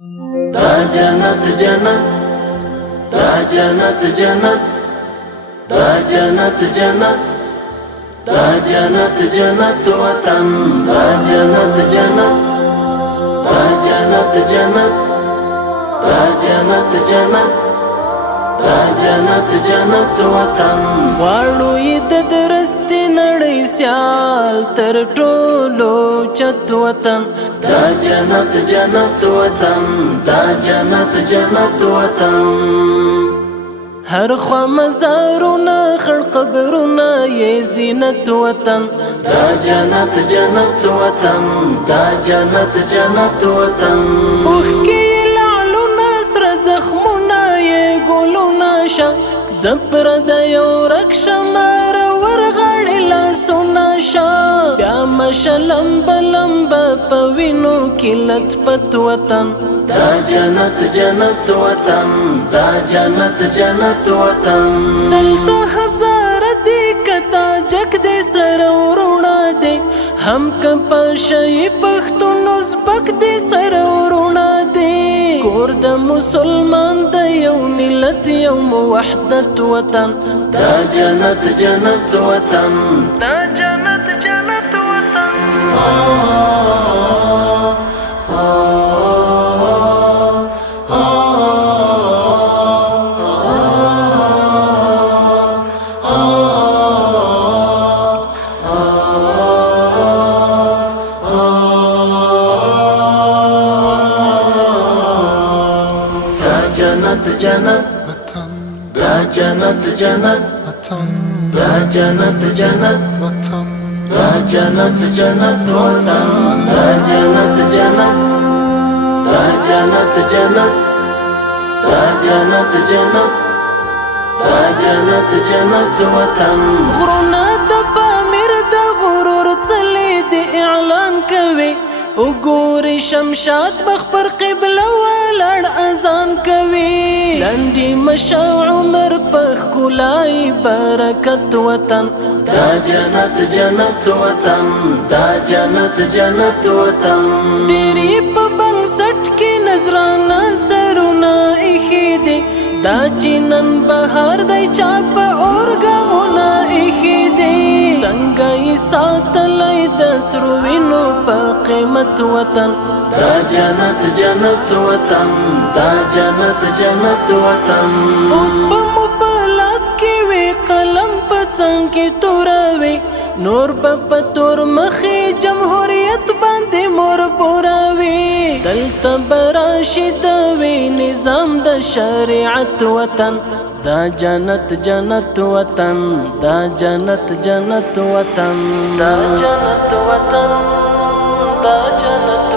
دا جنت جنت، دا جنت جنت، دا جنت جنت، دا جنت جنت وطن، دا جنت جنت، دا جنت جنت، دا جنت جنت، دا جنت جنت وطن. غواړو یې د درستې نړۍ سیال تر ټولو چت وطن، دا جنت جنت وطن، دا جنت جنت وطن. هر خوا مزارونه خړ قبرونه یې زینت وطن، دا جنت جنت وطن، دا جنت جنت وطن. اوښکې یې لعلونه سره زخمونه یې ګلونه شه، زپر د یو ورک شمار ورغړې لاسونه شه. بیا مشه لمبه لمبه په وینو کې لطپت وطن، دا جنت جنت وطن، دا جنت جنت وطن. دلته هزاره دی کتا جګ دی سره ورونه دی، هم که پاشه پښتون ازبک دی سره ورونه دی. کور د مسلمان د یو ملت یو موحدت وطن، دا جنت جنت وطن، دا جنت جنت وطن. جنت جنت وطن، دا جنت جنت وطن، دا جنت جنت وطن، دا جنت جنت وطن، دا جنت جنت، دا جنت جنت، دا جنت جنت، دا جنت جنت وطن. غرونه د پامیر د غرور څلې د اعلان کوي، وګوري شمشاد مخ پر قبله ولاړ اذان کوي. لنډي مشه عمر په ښکلای برکت وطن، دا جنت جنت وطن، دا جنت جنت وطن. ډېرې په بنسټ کې نظرانه سرونه ایښي دي، دا چې نن بهار دی چا په اور ګامونه ایښي دي. څنګه یې ساتلی د سرو وینو په قیمت وطن، دا جنت جنت وطن، دا جنت جنت وطن. اوس به مو په لاس کې وي قلم په څنګ کې توروي، نور به په تور مخې جمهوریت باندې مور بوروي. دلته به راشي د وي نظام د شریعت وطن، دا جنت جنت وطن، دا جنت جنت وطن، دا جنت وطن، دا جنت